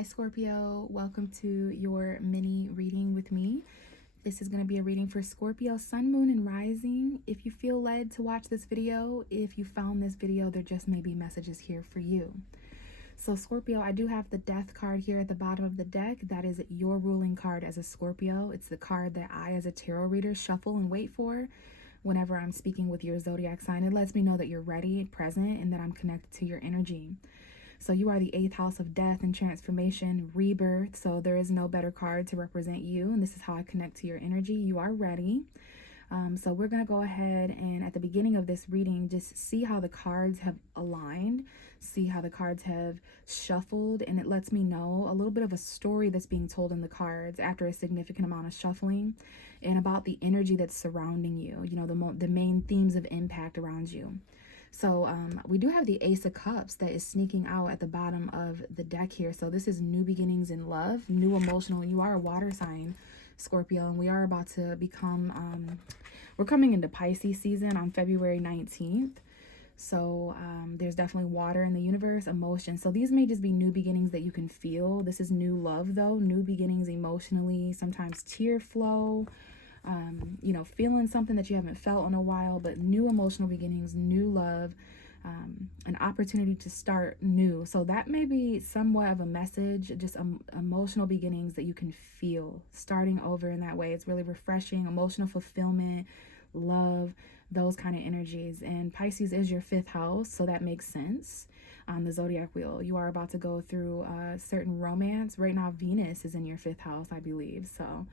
Hi Scorpio, welcome to your mini reading with me. This is going to be a reading for Scorpio, Sun, Moon, and Rising. If you feel led to watch this video, if you found this video, there just may be messages here for you. So Scorpio, I do have the Death card here at the bottom of the deck. That is your ruling card as a Scorpio. It's the card that I, as a tarot reader, shuffle and wait for whenever I'm speaking with your zodiac sign. It lets me know that you're ready, present, and that I'm connected to your energy. So you are the 8th house of death and transformation, rebirth. So there is no better card to represent you. And this is how I connect to your energy. You are ready. So we're going to go ahead and at the beginning of this reading, just see how the cards have aligned, see how the cards have shuffled, and it lets me know a little bit of a story that's being told in the cards after a significant amount of shuffling, and about the energy that's surrounding you, you know, the main themes of impact around you. So we do have the Ace of Cups that is sneaking out at the bottom of the deck here. So this is new beginnings in love, new emotional. You are a water sign, Scorpio, and we are about to become, we're coming into Pisces season on February 19th. So there's definitely water in the universe, emotion. So these may just be new beginnings that you can feel. This is new love, though, new beginnings emotionally, sometimes tear flow. You know, feeling something that you haven't felt in a while, but new emotional beginnings, new love, an opportunity to start new. So that may be somewhat of a message, just emotional beginnings that you can feel, starting over in that way. It's really refreshing, emotional fulfillment, love, those kind of energies. And Pisces is your 5th house, so that makes sense. On the zodiac wheel, you are about to go through a certain romance. Right now, Venus is in your 5th house, I believe. So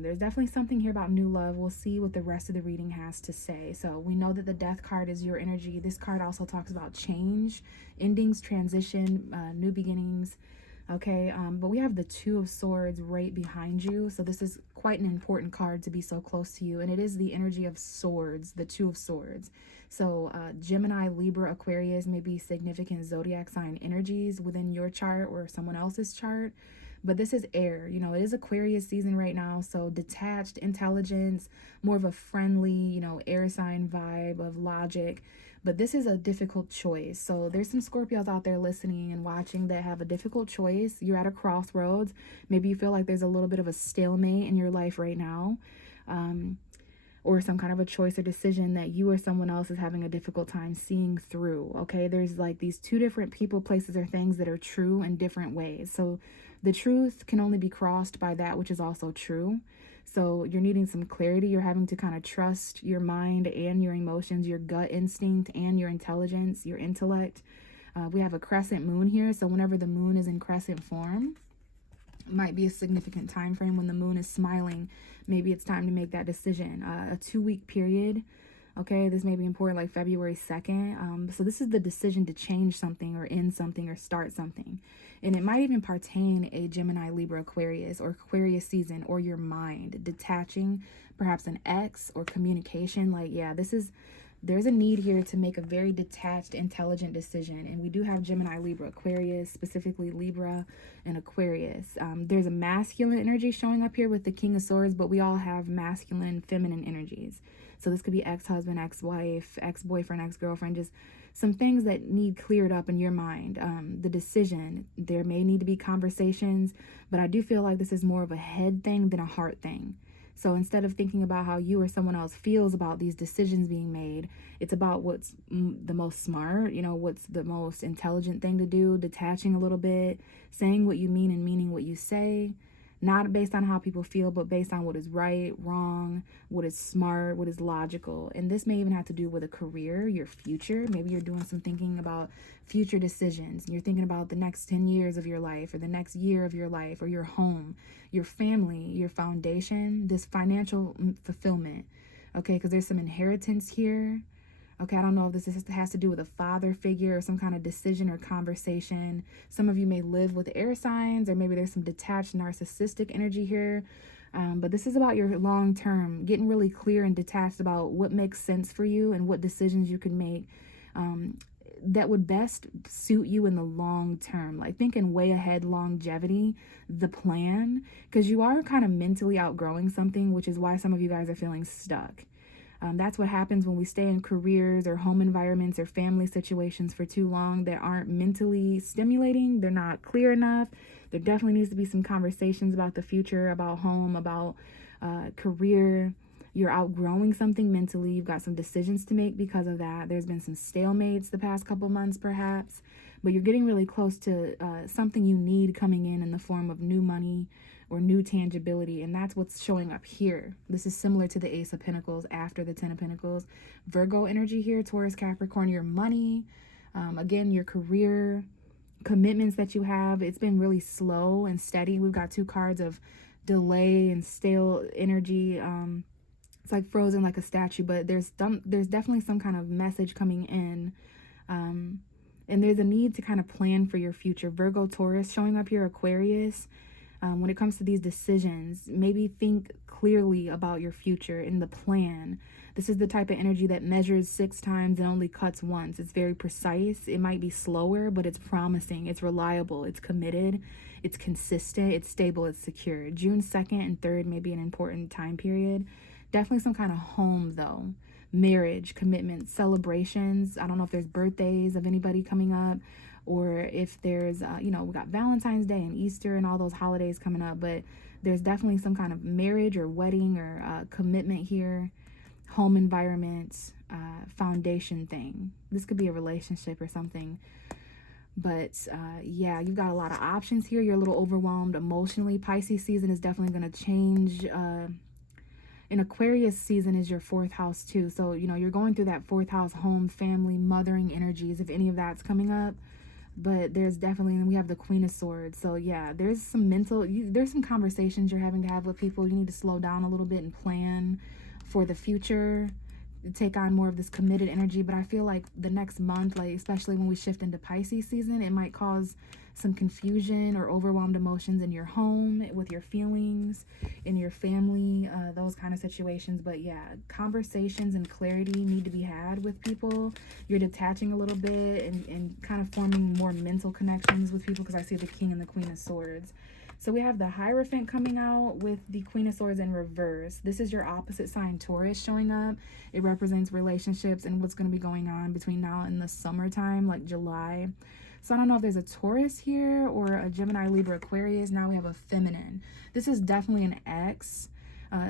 there's definitely something here about new love. We'll see what the rest of the reading has to say. So we know that the Death card is your energy. This card also talks about change, endings, transition, new beginnings. Okay, but we have the 2 of Swords right behind you. So this is quite an important card to be so close to you. And it is the energy of swords, the 2 of Swords. So Gemini, Libra, Aquarius may be significant zodiac sign energies within your chart or someone else's chart. But this is air, you know, it is Aquarius season right now. So detached intelligence, more of a friendly, you know, air sign vibe of logic. But this is a difficult choice. So there's some Scorpios out there listening and watching that have a difficult choice. You're at a crossroads. Maybe you feel like there's a little bit of a stalemate in your life right now. Or some kind of a choice or decision that you or someone else is having a difficult time seeing through. Okay, there's like these 2 different people, places, or things that are true in different ways. So the truth can only be crossed by that which is also true. So you're needing some clarity. You're having to kind of trust your mind and your emotions, your gut instinct and your intelligence, your intellect. We have a crescent moon here. So whenever the moon is in crescent form, might be a significant time frame. When the moon is smiling, maybe it's time to make that decision. A 2-week period. Okay, this may be important, like February 2nd. So this is the decision to change something or end something or start something. And it might even pertain a Gemini, Libra, Aquarius, or Aquarius season, or your mind detaching, perhaps an ex or communication. Like, yeah, there's a need here to make a very detached, intelligent decision. And we do have Gemini, Libra, Aquarius, specifically Libra and Aquarius. There's a masculine energy showing up here with the King of Swords, but we all have masculine, feminine energies. So this could be ex-husband, ex-wife, ex-boyfriend, ex-girlfriend, just some things that need cleared up in your mind. The decision, there may need to be conversations, but I do feel like this is more of a head thing than a heart thing. So instead of thinking about how you or someone else feels about these decisions being made, it's about what's the most smart, you know, what's the most intelligent thing to do, detaching a little bit, saying what you mean and meaning what you say, not based on how people feel, but based on what is right, wrong, what is smart, what is logical. And this may even have to do with a career, your future. Maybe you're doing some thinking about future decisions. And you're thinking about the next 10 years of your life, or the next year of your life, or your home, your family, your foundation, this financial fulfillment. Okay, because there's some inheritance here. Okay, I don't know if this has to do with a father figure or some kind of decision or conversation. Some of you may live with air signs, or maybe there's some detached narcissistic energy here. But this is about your long term, getting really clear and detached about what makes sense for you and what decisions you can make that would best suit you in the long term. Like thinking way ahead, longevity, the plan, because you are kind of mentally outgrowing something, which is why some of you guys are feeling stuck. That's what happens when we stay in careers or home environments or family situations for too long that aren't mentally stimulating. They're not clear enough. There definitely needs to be some conversations about the future, about home, about career. You're outgrowing something mentally. You've got some decisions to make because of that. There's been some stalemates the past couple months, perhaps, but you're getting really close to something you need coming in the form of new money or new tangibility, and that's what's showing up here. This is similar to the Ace of Pentacles after the Ten of Pentacles. Virgo energy here, Taurus, Capricorn, your money, again, your career, commitments that you have. It's been really slow and steady. We've got two cards of delay and stale energy. It's like frozen like a statue, but there's definitely some kind of message coming in. And there's a need to kind of plan for your future. Virgo, Taurus showing up here, Aquarius. When it comes to these decisions, maybe think clearly about your future and the plan. This is the type of energy that measures 6 times and only cuts once. It's very precise. It might be slower, but it's promising. It's reliable. It's committed. It's consistent. It's stable. It's secure. June 2nd and 3rd may be an important time period. Definitely some kind of home, though. Marriage, commitment, celebrations. I don't know if there's birthdays of anybody coming up, or if there's, we got Valentine's Day and Easter and all those holidays coming up, but there's definitely some kind of marriage or wedding or commitment here, home environment, foundation thing. This could be a relationship or something. But yeah, you've got a lot of options here. You're a little overwhelmed emotionally. Pisces season is definitely going to change. And Aquarius season is your 4th house too. So, you're going through that 4th house, home, family, mothering energies, if any of that's coming up. But there's definitely, and we have the Queen of Swords. So yeah, there's some there's some conversations you're having to have with people. You need to slow down a little bit and plan for the future, take on more of this committed energy. But I feel like the next month, like especially when we shift into Pisces season, it might cause some confusion or overwhelmed emotions in your home, with your feelings, in your family, those kind of situations. But yeah, conversations and clarity need to be had with people. You're detaching a little bit and kind of forming more mental connections with people, because I see the King and the Queen of Swords. So we have the Hierophant coming out with the Queen of Swords in reverse. This is your opposite sign, Taurus, showing up. It represents relationships and what's going to be going on between now and the summertime, like July. So I don't know if there's a Taurus here or a Gemini, Libra, Aquarius. Now we have a feminine. This is definitely an X.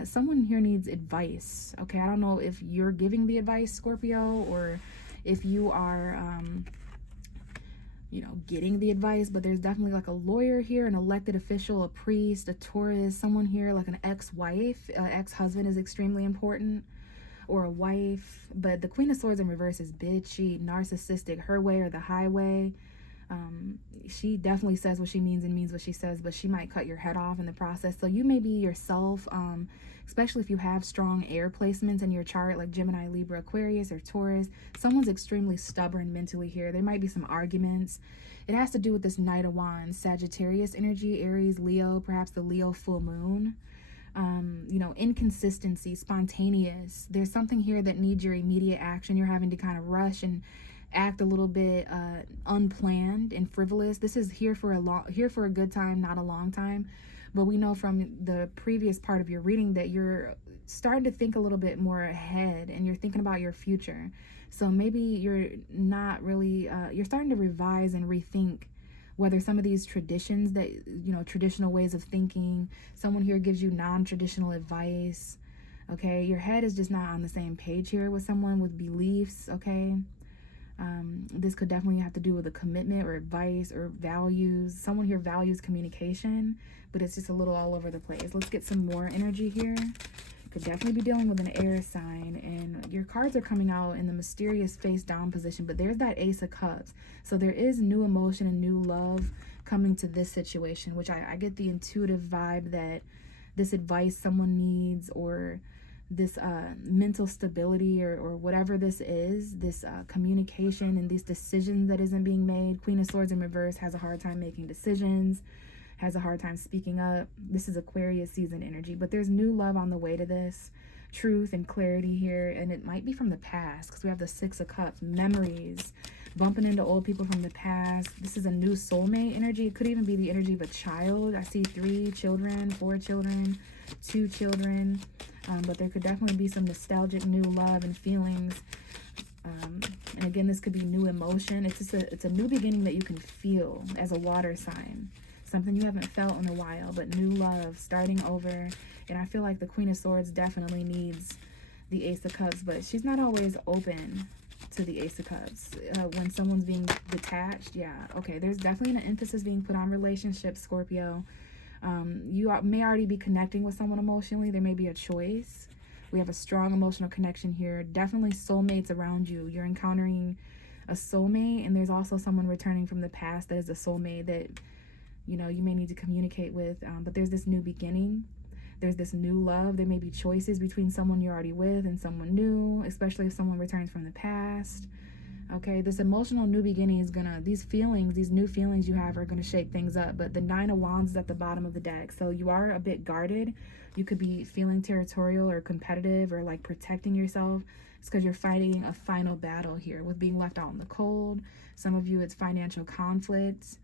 Someone here needs advice. Okay, I don't know if you're giving the advice, Scorpio, or if you are, getting the advice. But there's definitely like a lawyer here, an elected official, a priest, a Taurus, someone here like an ex-wife. Ex-husband is extremely important, or a wife. But the Queen of Swords in reverse is bitchy, narcissistic, her way or the highway. She definitely says what she means and means what she says, but she might cut your head off in the process. So you may be yourself, especially if you have strong air placements in your chart, like Gemini, Libra, Aquarius, or Taurus. Someone's extremely stubborn mentally here. There might be some arguments. It has to do with this Knight of Wands, Sagittarius energy, Aries, Leo, perhaps the Leo full moon. Inconsistency, spontaneous. There's something here that needs your immediate action. You're having to kind of rush and act a little bit unplanned and frivolous. This is here for a good time, not a long time. But we know from the previous part of your reading that you're starting to think a little bit more ahead and you're thinking about your future. So maybe you're not really you're starting to revise and rethink whether some of these traditions that traditional ways of thinking, someone here gives you non-traditional advice. Okay, your head is just not on the same page here with someone with beliefs. Okay, this could definitely have to do with a commitment or advice or values. Someone here values communication, but it's just a little all over the place. Let's get some more energy here. Could definitely be dealing with an air sign, and your cards are coming out in the mysterious face down position, but there's that Ace of Cups. So there is new emotion and new love coming to this situation, which I get the intuitive vibe that this advice someone needs, or this mental stability, or whatever this is, this communication and these decisions that isn't being made. Queen of Swords in reverse has a hard time making decisions, has a hard time speaking up. This is Aquarius season energy, but there's new love on the way to this, truth and clarity here, and it might be from the past, because we have the Six of Cups, memories, bumping into old people from the past. This is a new soulmate energy. It could even be the energy of a child. I see 3 children, 4 children, 2 children, but there could definitely be some nostalgic new love and feelings. And again, this could be new emotion. It's a new beginning that you can feel as a water sign. something you haven't felt in a while, but new love, starting over. And I feel like the Queen of Swords definitely needs the Ace of Cups, but she's not always open to the Ace of Cups. When someone's being detached, yeah, okay, there's definitely an emphasis being put on relationships, Scorpio. You may already be connecting with someone emotionally. There may be a choice. We have a strong emotional connection here. Definitely soulmates around you. You're encountering a soulmate, and there's also someone returning from the past that is a soulmate that, you know, you may need to communicate with. But there's this new beginning. There's this new love. There may be choices between someone you're already with and someone new, especially if someone returns from the past. Okay, this emotional new beginning is gonna, these feelings, these new feelings you have are gonna shake things up. But the Nine of Wands is at the bottom of the deck, so you are a bit guarded. You could be feeling territorial or competitive or like protecting yourself. It's because you're fighting a final battle here with being left out in the cold. Some of you, it's financial conflict.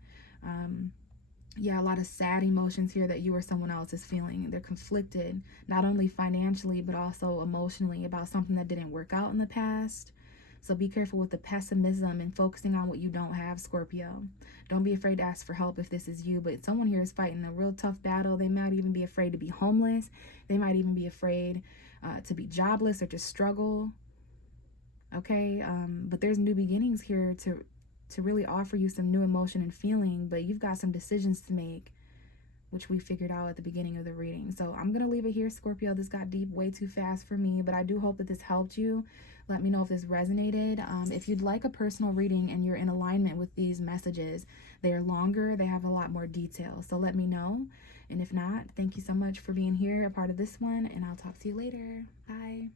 Yeah, a lot of sad emotions here that you or someone else is feeling. They're conflicted, not only financially, but also emotionally about something that didn't work out in the past. So be careful with the pessimism and focusing on what you don't have, Scorpio. Don't be afraid to ask for help if this is you, but someone here is fighting a real tough battle. They might even be afraid to be homeless. They might even be afraid to be jobless or to struggle. Okay, but there's new beginnings here to really offer you some new emotion and feeling, but you've got some decisions to make, which we figured out at the beginning of the reading. So I'm going to leave it here, Scorpio. This got deep way too fast for me, but I do hope that this helped you. Let me know if this resonated. If you'd like a personal reading and you're in alignment with these messages, they are longer, they have a lot more detail. So let me know. And if not, thank you so much for being here, a part of this one, and I'll talk to you later. Bye.